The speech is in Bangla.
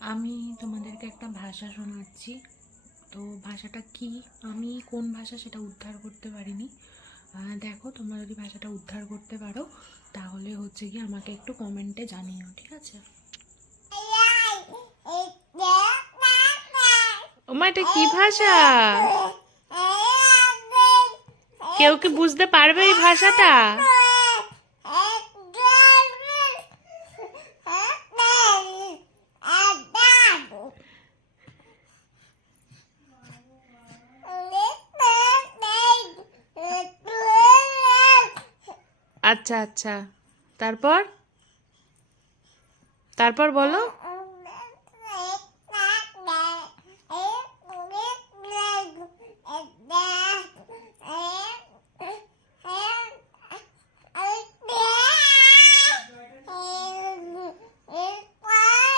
আমি তোমাদেরকে একটা ভাষা শোনাচ্ছি। তো ভাষাটা কি, আমি কোন ভাষা সেটা উদ্ধার করতে পারিনি। দেখো, তোমরা যদি ভাষাটা উদ্ধার করতে পারো তাহলে হচ্ছে কি আমাকে একটু কমেন্টে জানিও, ঠিক আছে? ওমা, এটা কি ভাষা? কেউ কি বুঝতে পারবে এই ভাষাটা? আচ্ছা আচ্ছা, তারপর তারপর বলো।